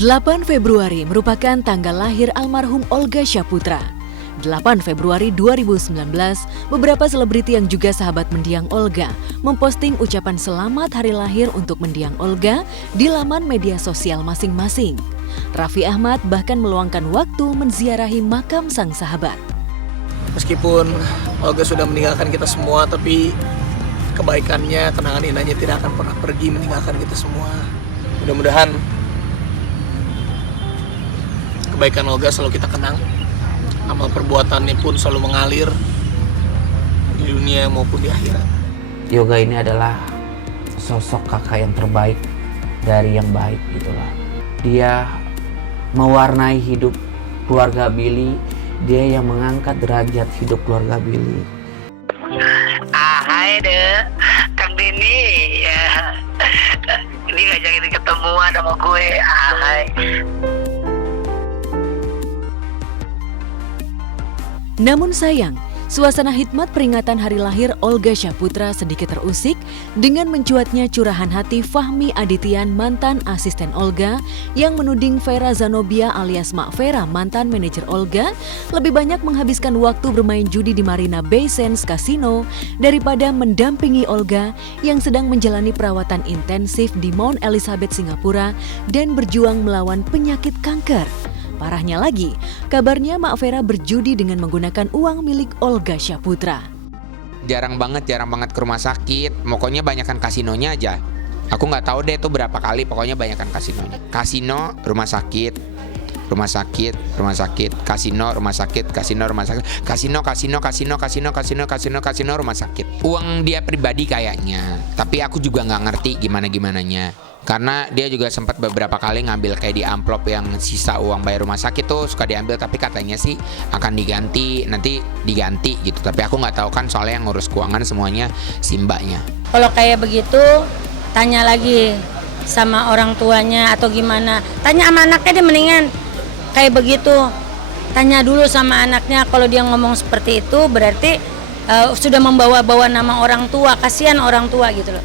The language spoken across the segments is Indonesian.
8 Februari merupakan tanggal lahir almarhum Olga Syahputra. 8 Februari 2019, beberapa selebriti yang juga sahabat mendiang Olga memposting ucapan selamat hari lahir untuk mendiang Olga di laman media sosial masing-masing. Raffi Ahmad bahkan meluangkan waktu menziarahi makam sang sahabat. Meskipun Olga sudah meninggalkan kita semua, tapi kebaikannya, kenangan indahnya tidak akan pernah pergi meninggalkan kita semua. Mudah-mudahan kebaikan Olga selalu kita kenang. Amal perbuatannya pun selalu mengalir di dunia maupun di akhirat. Yoga ini adalah sosok kakak yang terbaik dari yang baik gitulah. Dia mewarnai hidup keluarga Billy, dia yang mengangkat derajat hidup keluarga Billy. Hai deh, Kang Dini ya. Ini ngajakin ketemuan sama gue. Hai. Namun sayang, suasana hikmat peringatan hari lahir Olga Syahputra sedikit terusik dengan mencuatnya curahan hati Fahmi Adityan, mantan asisten Olga, yang menuding Vera Zanobia alias Mak Vera, mantan manajer Olga, lebih banyak menghabiskan waktu bermain judi di Marina Bay Sands Casino daripada mendampingi Olga yang sedang menjalani perawatan intensif di Mount Elizabeth, Singapura dan berjuang melawan penyakit kanker. Parahnya lagi, kabarnya Mak Vera berjudi dengan menggunakan uang milik Olga Syahputra. Jarang banget ke rumah sakit. Pokoknya banyakan kasinonya aja. Aku nggak tahu deh itu berapa kali. Pokoknya banyakan kasinonya. Kasino, rumah sakit, rumah sakit, rumah sakit, kasino, rumah sakit, kasino, rumah sakit, kasino, rumah sakit. Uang dia pribadi kayaknya. Tapi aku juga nggak ngerti gimana-gimananya. Karena dia juga sempat beberapa kali ngambil kayak di amplop yang sisa uang bayar rumah sakit tuh suka diambil, tapi katanya sih akan diganti, nanti diganti gitu. Tapi aku nggak tahu kan, soalnya yang ngurus keuangan semuanya si mbaknya. Kalau kayak begitu tanya lagi sama orang tuanya atau gimana. Tanya sama anaknya deh mendingan. Kayak begitu tanya dulu sama anaknya. Kalau dia ngomong seperti itu berarti sudah membawa-bawa nama orang tua. Kasihan orang tua gitu loh.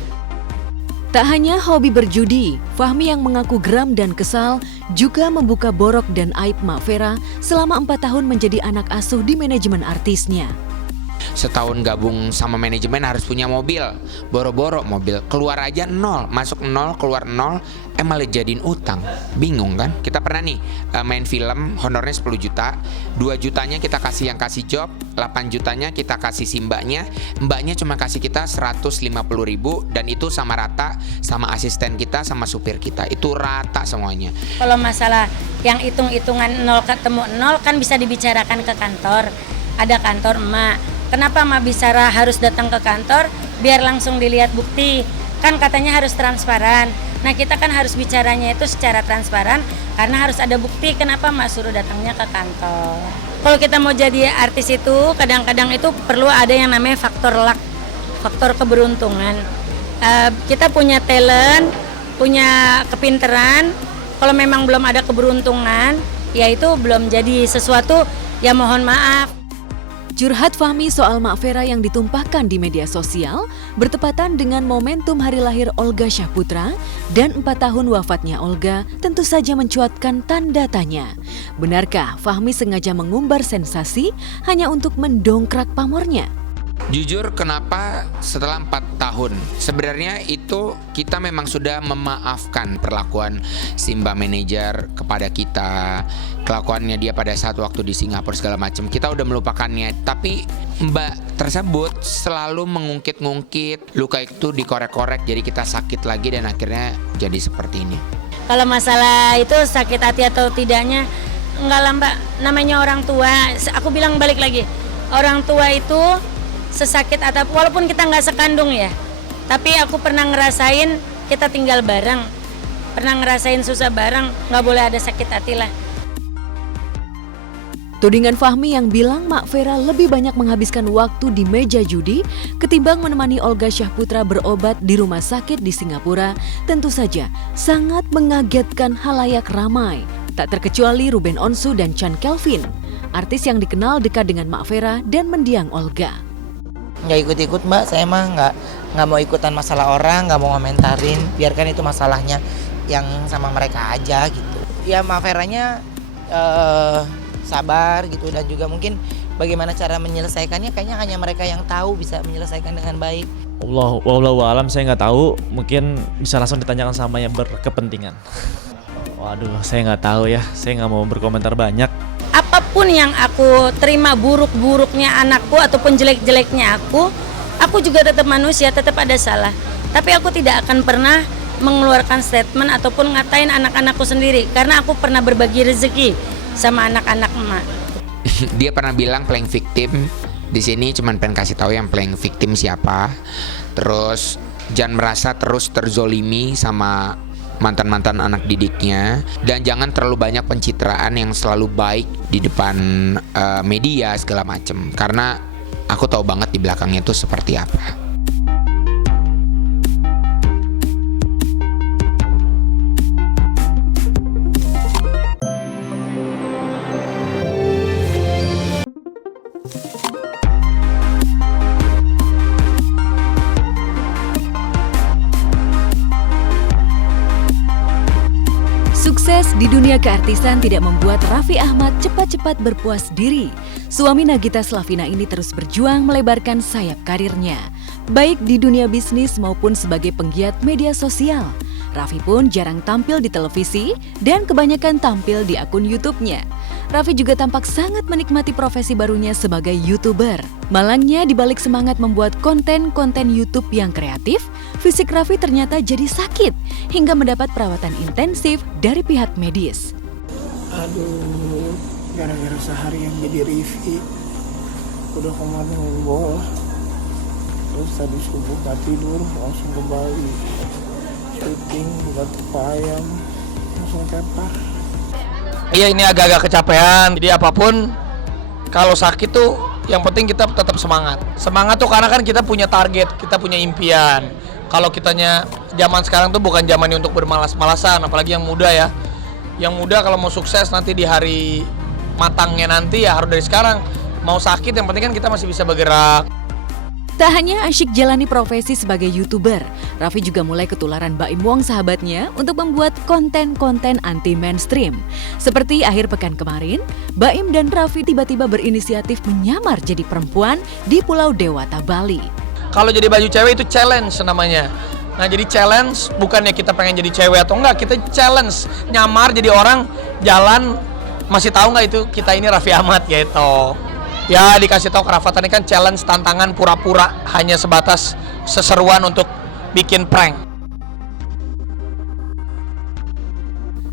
Tak hanya hobi berjudi, Fahmi yang mengaku geram dan kesal juga membuka borok dan aib Mak Vera selama 4 tahun menjadi anak asuh di manajemen artisnya. Setahun gabung sama manajemen harus punya mobil, boro-boro mobil, keluar aja 0, masuk 0, keluar 0, malah jadiin utang. Bingung kan? Kita pernah nih main film, honornya 10 juta, 2 jutanya kita kasih yang kasih job, 8 jutanya kita kasih si mbaknya cuma kasih kita 150.000 dan itu sama rata sama asisten kita sama supir kita, itu rata semuanya. Kalau masalah yang hitung-hitungan 0 ketemu 0 kan bisa dibicarakan ke kantor, ada kantor emak. Kenapa Mak Bisara harus datang ke kantor biar langsung dilihat bukti? Kan katanya harus transparan. Nah kita kan harus bicaranya itu secara transparan karena harus ada bukti. Kenapa Mak suruh datangnya ke kantor? Kalau kita mau jadi artis itu kadang-kadang itu perlu ada yang namanya faktor luck, faktor keberuntungan. Kita punya talent, punya kepinteran. Kalau memang belum ada keberuntungan, ya itu belum jadi sesuatu, ya mohon maaf. Curhat Fahmi soal Mak Vera yang ditumpahkan di media sosial bertepatan dengan momentum hari lahir Olga Syahputra dan 4 tahun wafatnya Olga tentu saja mencuatkan tanda tanya. Benarkah Fahmi sengaja mengumbar sensasi hanya untuk mendongkrak pamornya? Jujur kenapa setelah 4 tahun? Sebenarnya itu kita memang sudah memaafkan perlakuan si mbak manajer kepada kita, kelakuannya dia pada saat waktu di Singapura segala macam. Kita udah melupakannya, tapi mbak tersebut selalu mengungkit-ngungkit, luka itu dikorek-korek, jadi kita sakit lagi dan akhirnya jadi seperti ini. Kalau masalah itu sakit hati atau tidaknya, enggak lah mbak, namanya orang tua. Aku bilang balik lagi, orang tua itu sesakit atau walaupun kita nggak sekandung ya, tapi aku pernah ngerasain kita tinggal bareng, pernah ngerasain susah bareng, nggak boleh ada sakit hati lah. Tudingan Fahmi yang bilang Mak Vera lebih banyak menghabiskan waktu di meja judi ketimbang menemani Olga Syahputra berobat di rumah sakit di Singapura tentu saja sangat mengagetkan halayak ramai. Tak terkecuali Ruben Onsu dan Chand Kelvin, artis yang dikenal dekat dengan Mak Vera dan mendiang Olga. Nggak ikut-ikut mbak, saya mah nggak mau ikutan masalah orang, nggak mau komentarin, biarkan itu masalahnya yang sama mereka aja gitu. ya Mak Veranya sabar gitu, dan juga mungkin bagaimana cara menyelesaikannya kayaknya hanya mereka yang tahu bisa menyelesaikan dengan baik. Wallahu alam, saya nggak tahu, mungkin bisa langsung ditanyakan sama yang berkepentingan. Waduh, saya nggak tahu ya, saya nggak mau berkomentar banyak. Apapun yang aku terima, buruk-buruknya anakku ataupun jelek-jeleknya aku juga tetap manusia, tetap ada salah. Tapi aku tidak akan pernah mengeluarkan statement ataupun ngatain anak-anakku sendiri, karena aku pernah berbagi rezeki sama anak-anak emak. Dia pernah bilang playing victim. Di sini cuman pengen kasih tahu yang playing victim siapa. Terus jangan merasa terus terzolimi sama mantan-mantan anak didiknya, dan jangan terlalu banyak pencitraan yang selalu baik di depan media segala macem, karena aku tahu banget di belakangnya itu seperti apa. Sukses di dunia keartisan tidak membuat Raffi Ahmad cepat-cepat berpuas diri. Suami Nagita Slavina ini terus berjuang melebarkan sayap karirnya, baik di dunia bisnis maupun sebagai penggiat media sosial. Raffi pun jarang tampil di televisi dan kebanyakan tampil di akun YouTube-nya. Raffi juga tampak sangat menikmati profesi barunya sebagai YouTuber. Malangnya di balik semangat membuat konten-konten YouTube yang kreatif, fisik Raffi ternyata jadi sakit hingga mendapat perawatan intensif dari pihak medis. Aduh, gara-gara sehari yang jadi Rifki, udah kemarin ngobol. Terus tadi subuh gak tidur, langsung ke Bali. Syuting, buka ayam, langsung tepar. Iya, ini agak-agak kecapean. Jadi apapun, kalau sakit tuh yang penting kita tetap semangat. Semangat tuh karena kan kita punya target, kita punya impian. Kalau kitanya zaman sekarang tuh bukan zamannya untuk bermalas-malasan, apalagi yang muda ya. Yang muda kalau mau sukses nanti di hari matangnya nanti ya harus dari sekarang. Mau sakit yang penting kan kita masih bisa bergerak. Tak hanya asyik jalani profesi sebagai YouTuber, Raffi juga mulai ketularan Baim Wong sahabatnya untuk membuat konten-konten anti-mainstream. Seperti akhir pekan kemarin, Baim dan Raffi tiba-tiba berinisiatif menyamar jadi perempuan di Pulau Dewata, Bali. Kalau jadi baju cewek itu challenge namanya. Nah, jadi challenge bukannya kita pengen jadi cewek atau enggak, kita challenge nyamar jadi orang jalan, masih tahu nggak itu kita ini Raffi Ahmad gitu. Ya dikasih tahu kerafatannya kan challenge, tantangan pura-pura hanya sebatas seseruan untuk bikin prank.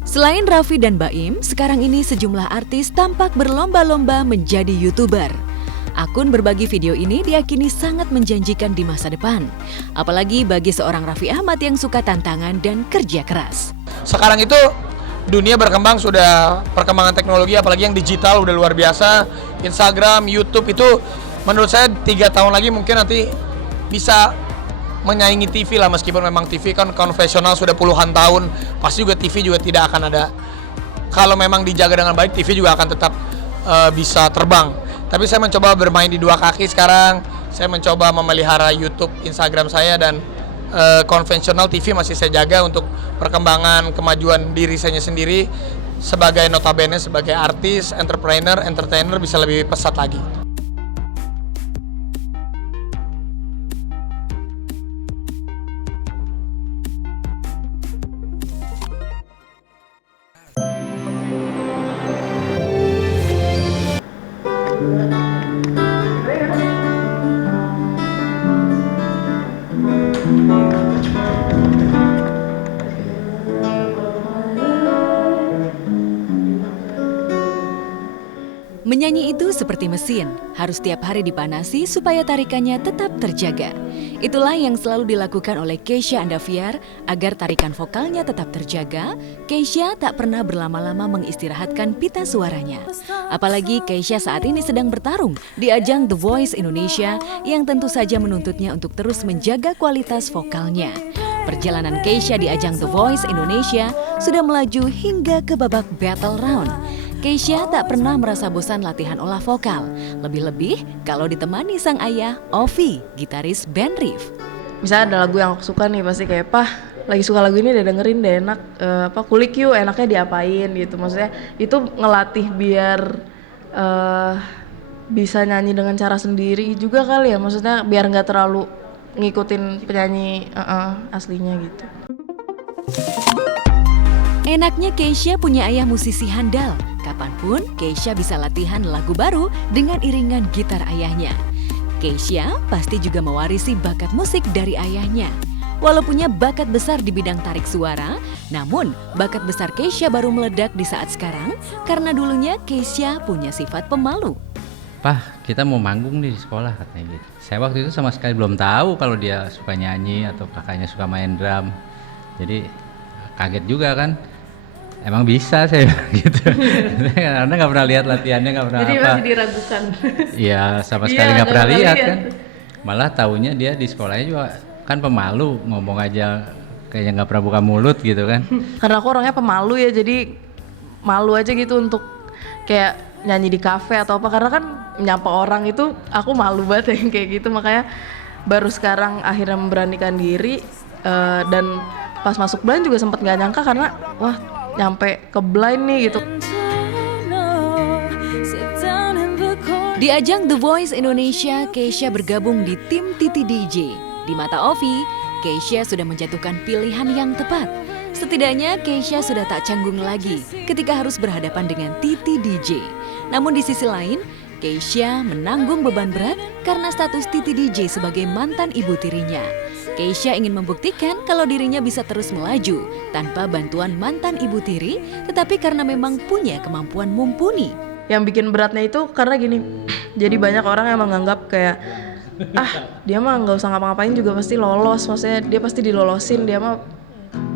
Selain Raffi dan Baim, sekarang ini sejumlah artis tampak berlomba-lomba menjadi YouTuber. Akun berbagi video ini diyakini sangat menjanjikan di masa depan. Apalagi bagi seorang Raffi Ahmad yang suka tantangan dan kerja keras. Sekarang itu dunia berkembang, sudah perkembangan teknologi apalagi yang digital udah luar biasa. Instagram, YouTube itu menurut saya 3 tahun lagi mungkin nanti bisa menyaingi TV lah, meskipun memang TV kan konvensional sudah puluhan tahun, pasti juga TV juga tidak akan ada. Kalau memang dijaga dengan baik, TV juga akan tetap bisa terbang. Tapi saya mencoba bermain di 2 kaki sekarang. Saya mencoba memelihara YouTube, Instagram saya, dan konvensional TV masih saya jaga untuk perkembangan kemajuan diri saya sendiri sebagai notabene sebagai artis, entrepreneur, entertainer bisa lebih pesat lagi. Menyanyi itu seperti mesin, harus tiap hari dipanasi supaya tarikannya tetap terjaga. Itulah yang selalu dilakukan oleh Keisha Andaviar agar tarikan vokalnya tetap terjaga. Keisha tak pernah berlama-lama mengistirahatkan pita suaranya. Apalagi Keisha saat ini sedang bertarung di ajang The Voice Indonesia yang tentu saja menuntutnya untuk terus menjaga kualitas vokalnya. Perjalanan Keisha di ajang The Voice Indonesia sudah melaju hingga ke babak battle round. Keisha tak pernah merasa bosan latihan olah vokal, lebih-lebih kalau ditemani sang ayah, Ovi, gitaris band Rif. Misalnya ada lagu yang aku suka nih, pasti kayak, "Pah, lagi suka lagu ini, udah dengerin deh enak, kulik yuk, enaknya diapain gitu. Maksudnya itu ngelatih biar bisa nyanyi dengan cara sendiri juga kali ya, maksudnya biar nggak terlalu ngikutin penyanyi aslinya gitu. Enaknya Keisha punya ayah musisi handal. Kapanpun Keisha bisa latihan lagu baru dengan iringan gitar ayahnya. Keisha pasti juga mewarisi bakat musik dari ayahnya. Walau punya bakat besar di bidang tarik suara, namun bakat besar Keisha baru meledak di saat sekarang karena dulunya Keisha punya sifat pemalu. Pah, kita mau manggung nih di sekolah katanya gitu. Saya waktu itu sama sekali belum tahu kalau dia suka nyanyi atau kakaknya suka main drum. Jadi kaget juga kan. Emang bisa saya gitu. Karena nggak pernah lihat latihannya, nggak pernah Jadi apa. masih diragukan. Iya, sama sekali nggak pernah lihat kan. Malah taunya dia di sekolahnya juga kan pemalu, ngomong aja kayaknya nggak pernah buka mulut gitu kan. Karena aku orangnya pemalu ya, jadi malu aja gitu untuk kayak nyanyi di kafe atau apa, karena kan nyapa orang itu aku malu banget yang kayak gitu. Makanya baru sekarang akhirnya memberanikan diri, dan pas masuk blind juga sempat nggak nyangka karena wah nyampe ke blind nih gitu. Di ajang The Voice Indonesia, Keisha bergabung di tim Titi DJ. Di mata Ovi, Keisha sudah menjatuhkan pilihan yang tepat. Setidaknya Keisha sudah tak canggung lagi ketika harus berhadapan dengan Titi DJ. Namun di sisi lain, Keisha menanggung beban berat karena status Titi DJ sebagai mantan ibu tirinya. Keisha ingin membuktikan kalau dirinya bisa terus melaju tanpa bantuan mantan ibu tiri, tetapi karena memang punya kemampuan mumpuni. Yang bikin beratnya itu karena gini, jadi banyak orang yang menganggap kayak dia mah nggak usah ngapa-ngapain juga pasti lolos, maksudnya dia pasti dilolosin, dia mah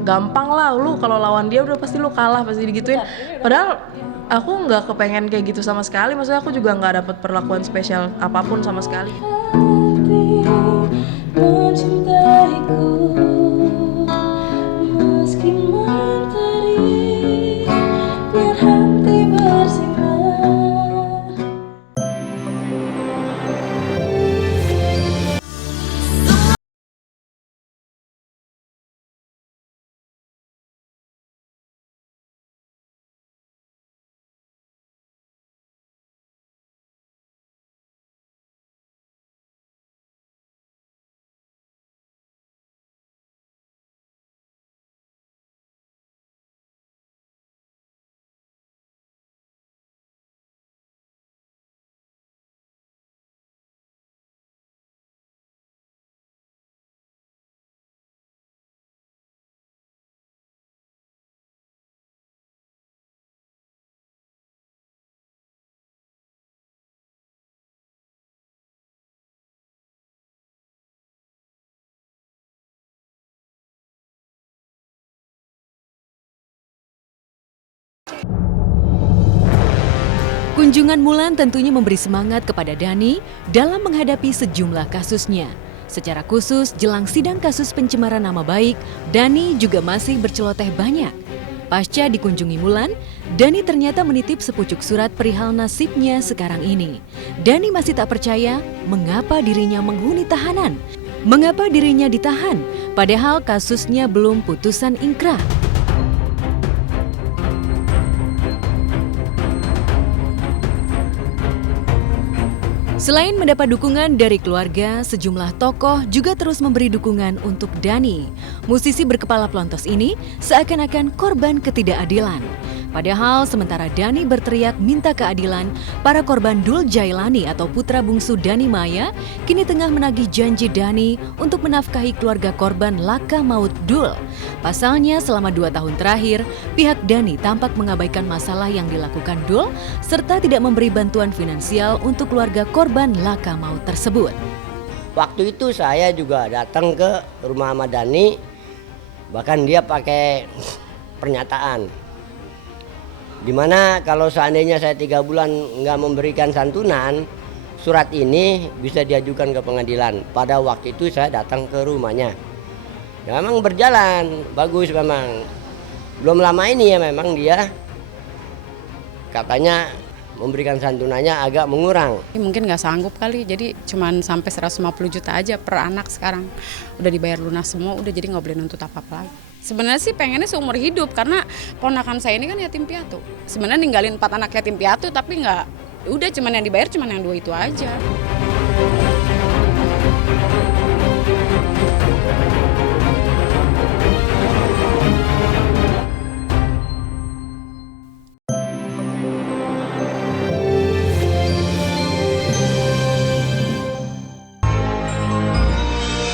gampang lah, lu kalau lawan dia udah pasti lu kalah, pasti digituin. Padahal aku nggak kepengen kayak gitu sama sekali, maksudnya aku juga nggak dapet perlakuan spesial apapun sama sekali. Kunjungan Mulan tentunya memberi semangat kepada Dhani dalam menghadapi sejumlah kasusnya. Secara khusus, jelang sidang kasus pencemaran nama baik, Dhani juga masih berceloteh banyak. Pasca dikunjungi Mulan, Dhani ternyata menitip sepucuk surat perihal nasibnya sekarang ini. Dhani masih tak percaya mengapa dirinya menghuni tahanan. Mengapa dirinya ditahan, padahal kasusnya belum putusan ingkrah. Selain mendapat dukungan dari keluarga, sejumlah tokoh juga terus memberi dukungan untuk Dhani. Musisi berkepala pelontos ini seakan-akan korban ketidakadilan. Padahal sementara Dhani berteriak minta keadilan, para korban Dul Jailani atau putra bungsu Dhani Maya kini tengah menagih janji Dhani untuk menafkahi keluarga korban laka maut Dul. Pasalnya selama 2 tahun terakhir, pihak Dhani tampak mengabaikan masalah yang dilakukan Dul serta tidak memberi bantuan finansial untuk keluarga korban laka maut tersebut. Waktu itu saya juga datang ke rumah Ahmad Dhani, bahkan dia pakai pernyataan. Dimana kalau seandainya saya 3 bulan nggak memberikan santunan, surat ini bisa diajukan ke pengadilan. Pada waktu itu saya datang ke rumahnya. Ya memang berjalan, bagus memang. Belum lama ini ya memang dia katanya memberikan santunannya agak mengurang. Mungkin nggak sanggup kali, jadi cuman sampai 150 juta aja per anak sekarang. Udah dibayar lunas semua, udah jadi nggak boleh nuntut apa-apa lagi. Sebenarnya sih pengennya seumur hidup, karena ponakan saya ini kan yatim piatu. Sebenarnya ninggalin 4 anak yatim piatu, tapi nggak, udah cuman yang dibayar cuman yang 2 itu aja.